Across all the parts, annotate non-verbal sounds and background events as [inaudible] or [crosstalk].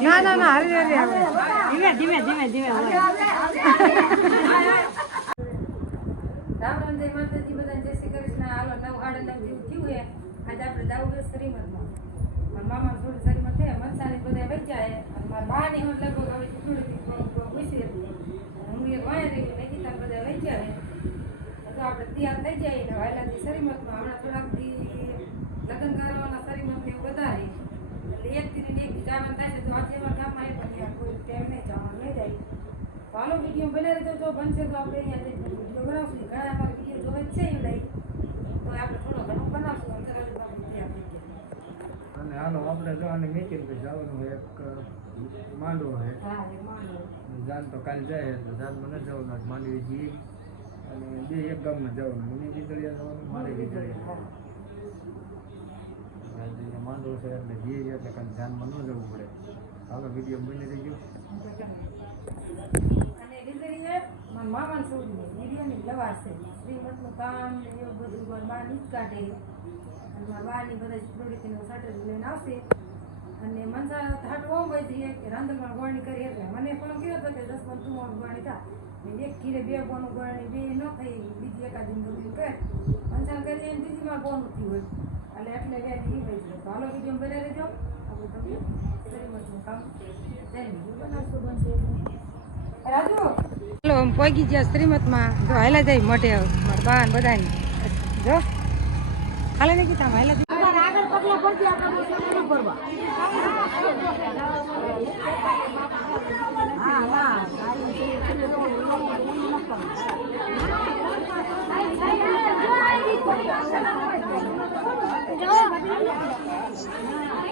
ના ના ના હરે. ધીમે ધીમે ધીમે ધીમે. [laughs] રામ રામ જય માતાજી બધા જય શ્રી કૃષ્ણ. હાલો, નવ સાડા નવ જેવું થયું હે આજે આપણે જવું છે શ્રીમદમાં મારા મામા થોડું શરીમત છે, મનસાની બધા બચ્યા હે મારા બા ની હું લગભગ હવે થોડી પૂછી હતી. હું એક વાય રહી મેં કીધા બધા વેચ્યા હે તો આપણે તૈયાર થઈ જાય ને વહેલાથી શ્રીમદમાં હમણાં થોડાક લગ્ન કરવાના શ્રીમદ ને હે એટલે એક દી એક જવાનું થાય છે. તો આજે એમાં ગામમાં એ પણ યાર કોઈ ટાઈમ નહીં જવાનું, નહીં જાય. તો હાલો વીડિયો બનાવી દેજો બનશે તો આપણે અહીંયા વીડિયો બનાવશું. ઘણા અમારે વીડિયો જોવે છે એ લઈ તો આપણે થોડો ઘણો બનાવશું. અને હાલો આપણે જો આને મીટિંગ પર જવાનું એક માંડવો છે. જાન તો કાલે જાય તો જાનમાં ન જવાનું. માંડવી જઈએ અને બે એક ગામમાં જવાનું. મને વીજળિયા જવાનું મારે જવાનું. માંડવો છે એટલે જઈએ એટલે કાલે જાનમાં ન જવું પડે. હાલો વીડિયો બની રહી ગયો. અને રીઝરી છે? મારા મામાને છોડીને હીરિયાની લવાસ છે. શ્રીમતનું કામ એવું બધું મારા બા નીચ કાઢે. અને મારા બાની બધા પ્રવૃત્તિનો સટર લઈને આવશે. અને મનસા હાટ ઓમ હોય છે કે રાંધણમાં ગોળણી કરી એટલે મને ફોન કર્યો હતો કે દસ પંદર તું મારું ગોળણી થા. એક કીરે બે ગોનું ગોળણી, બે ન થઈ, બીજી એકાદી બધું કર મનસા કરી એમ બીજીમાં બોનું થયું હોય. એટલે એટલે દી ભાઈ છે તો હાલો વીડિયો બનાવી રહેજો. ચલો આમ પહોંચી ગયા શ્રીમતમાં. જો હાલા જાય મોઢે બાન મારા બા ને બધાને. જો. હાલે ને કીધા હાલા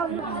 આમાં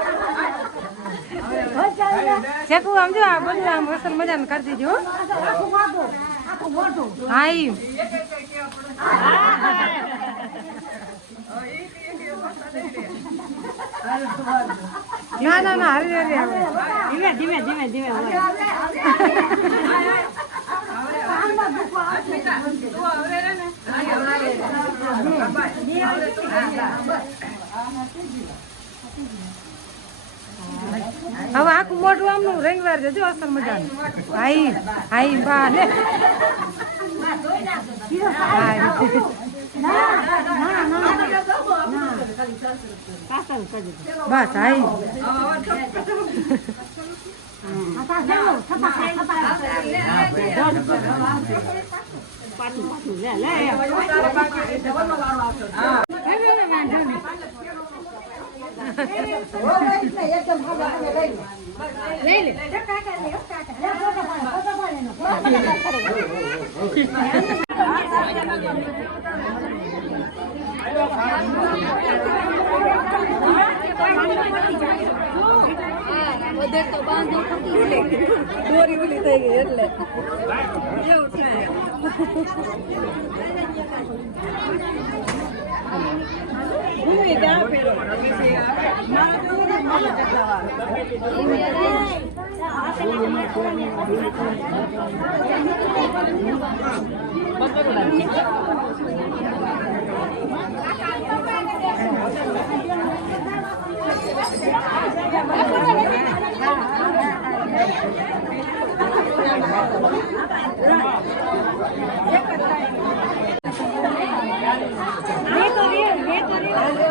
ચેકુ આમ જો આ બધું આમ અસલ મજાનું કરી દીધું હો. ઈ. ના ના ના હરી હરી આવે ધીમે ધીમે ધીમે ધીમે [laughs] હવે આખું મોટું આમનું રવિવાર જજો અસલ મજાનું. હાઈ હાઈ બા લે. બધે તો બાંધો દોરી ઉલી થઈ ગઈ એટલે કેવું છે Gracias.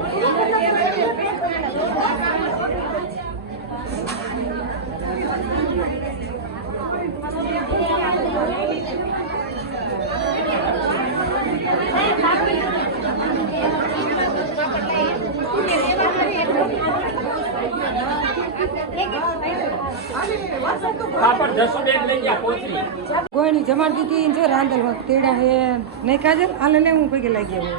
કોઈની જમાડ દીધી જો રાંધલ તેડા હે. નહીં કાજલ ને હું પગે લાગી હવે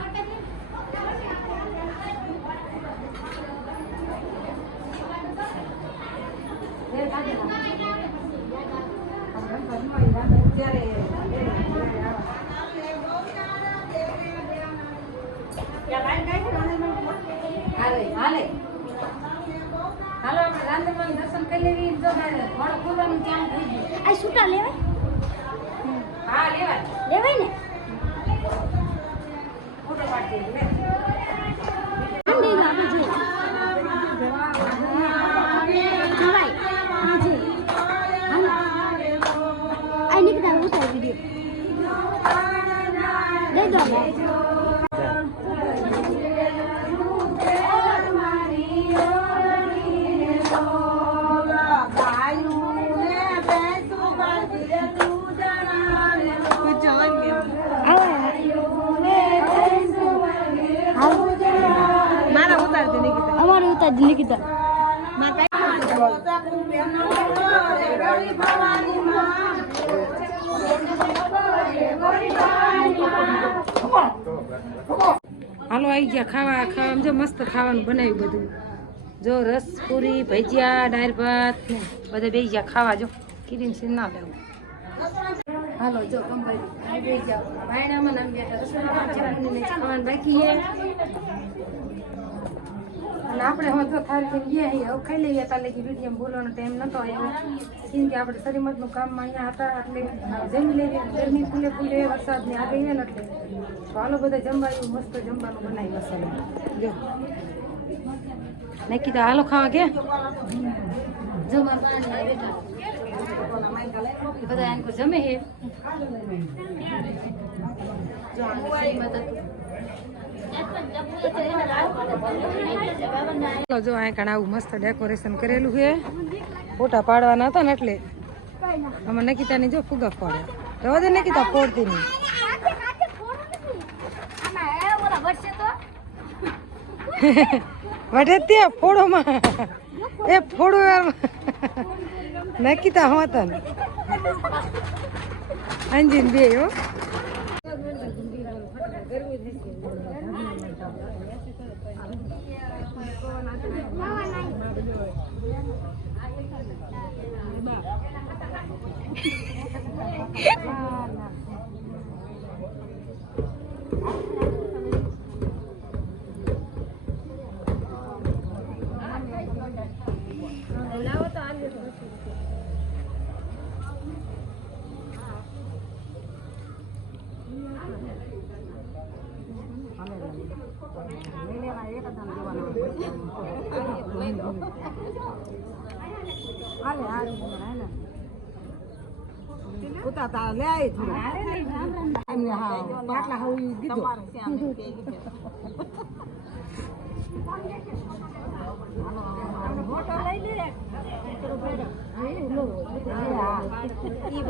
હાલે હાલે હાલો આપણે રાંધણમાં દર્શન કરી લેવી જો મારે થોડો ખુલ્લાનું ચામ થઈ ગયું આ સૂટા લેવાય? હા લેવાય. લેવાય ને? ફોટો પાડી દઈએ માતાજી લીધા હાલો આવી ગયા ખાવા ખાવા જો મસ્ત ખાવાનું બનાવ્યું બધું. જો રસ, પૂરી, ભજીયા, દાળ ભાત, ને બધા બેસી ગયા ખાવા, જો. કિરીન સિંહ ના લેવું. હાલો, જો કંપની ભાઈ જાઓ. ભાઈડામાં નામ ગયા રસોડામાં બાકી અને આપણે હવે તો થાળી લઈને ગયા છીએ. હવે ખાઈ લઈએ તાલે કે વીડિયો બોલવાનો ટાઈમ નતો આવ્યો. કેમ કે આપણે શરીમતનું કામમાં અહીંયા હતા, એટલે જમી લેવી ગરમી ફૂલે ફૂલે વરસાદની આગળ ને એટલે તો હાલો બધા જમવાયું મસ્ત જમવાનું બનાવી મસાલો જો. મેં કીધું, હાલો ખાવા કે જો મારા બાને બેઠા. બધા એમ જમે હે જો, આ. ચાલો જો અહીં આવું મસ્ત ડેકોરેશન કરેલું છે. ફોટા પાડવાના હતા ને એટલે આમાં નકીતાની જો ફુગા ફોડે. રવા દે નકીતા ફોડતી નહીં. [laughs] વઢે ત્યાં ફોડોમાં. એ ફોડો યાર. નકિતા હોતા ને અંજીન બે હો.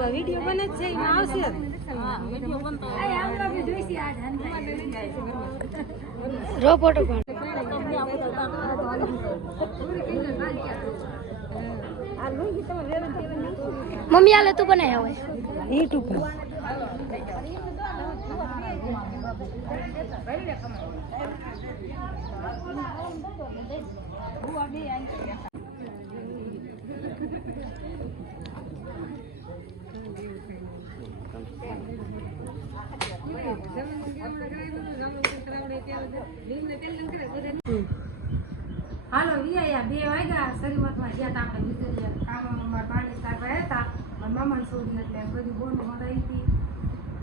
વીડિયો બને જ છે એમાં આવશે. રો ફોટો પાડ. મમ્મી આલે તું બનાવ્યા હોય યુટ્યુબ ઉપર. હાલો વિયા બે વાગ્યા શરૂઆતમાં જ્યાં આપણે નીકળ્યા કામમાં મારા પાણી સાહેબ હતા મારા મામાને છોડી એટલે બધી બોન મંગાવી હતી.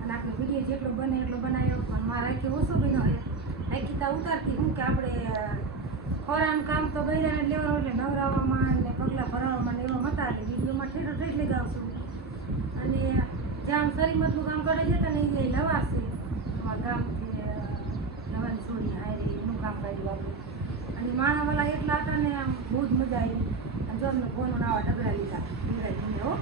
અને આપણે વીડિયો જેટલો બને એટલો બનાવ્યો. પણ મારા કે ઓછો બન્યો આખી ઉતારતી હું કે આપણે ખોરાનું કામ તો બૈરાને લેવાનું એટલે નવરાવવામાં ને પગલાં ભરાવવામાં ને એવા હતા. એટલે વિડીયોમાં ઠેઠો ઠેઠ લઈ છું અને જ્યાં શરીમતનું કામ કરે છે ને એ નવા છે. અમારા ગામથી નવાની છોડી હારે એનું કામ કર્યું આપણે. અને માણાવાલા એટલા હતા ને આમ બહુ જ મજા આવી. અને જો ફોન આવા ડગડા લીધા. લીધા મને હો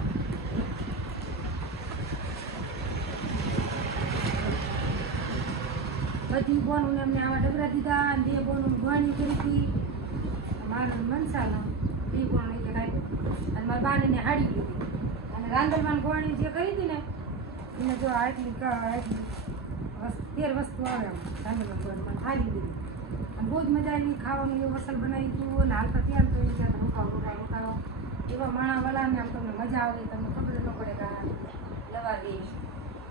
બધી બોનું એમને આવા ડગરા દીધા અને બે બોનું ગવાણી કરી હતી. મારું મનસાનો બે બોનું એ અને મારા બાને હાડી દીધી અને રાંધણમાં ગોણી જે કરી હતી ને, એને જો આટલી આટલી તેર વસ્તુ આવે આમ રાંધણમાં ગોળમાં થાળી દીધી અને બહુ જ મજા આવી. ખાવાનું એવું વસલ બનાવી હતું અને હાલ તો ત્યાં તો એ ત્યાં રોકાવો રોકાવો રોકાવો. એવા માણાવાળાને આમ તમને મજા આવે. તમને ખબર ન પડે કે લવા દે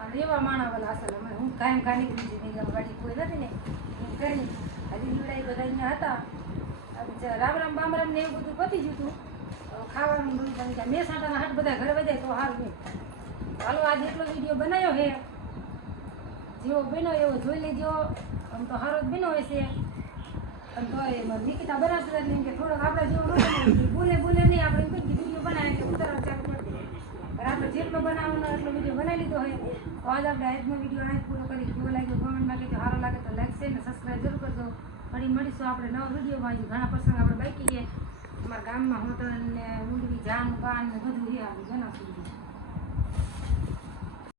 અને એવા માણાવાળા અસલ અમે હું કાયમ ખાની કરી હતી મેં ગાડી કોઈ નથી ને. હું કરી હજી લીવડા એ બધા અહીંયા હતા. રામ રામ બામ ને એવું બધું પતી ગયું હતું. ખાવાનું બની મેં સાંટાના હાથ બધા ઘરે વધે તો સારું નહીં હાલો, આજે એટલો વીડિયો બનાવ્યો હે જેવો બન્યો એવો જોઈ લેજો. આમ તો સારો જ બન્યો હશે. અને તો એ નિકિતા બનાવતી કે થોડોક આપણા જેવો બોલે બોલે નહીં. આપણે એમ વીડિયો બનાવે કે ઉતારવા પણ જેટલો બનાવવાનો એટલો વીડિયો બનાવી લીધો હોય. તો આજ આપણે આજનો વીડિયો આજ પૂરો કરી કેવો લાગ્યો કોમેન્ટમાં કહેજો. સારો લાગે તો લાઈક છે ને સબસ્ક્રાઈબ જરૂર કરજો. ફરી મળીશું આપણે નવા વિડીયોમાં ઘણા પ્રસંગ આપણે બાકી ગયા અમારા ગામમાં હોટલ ને ઊંડવી જાન પાન ને બધું એ આપણે જણાવશું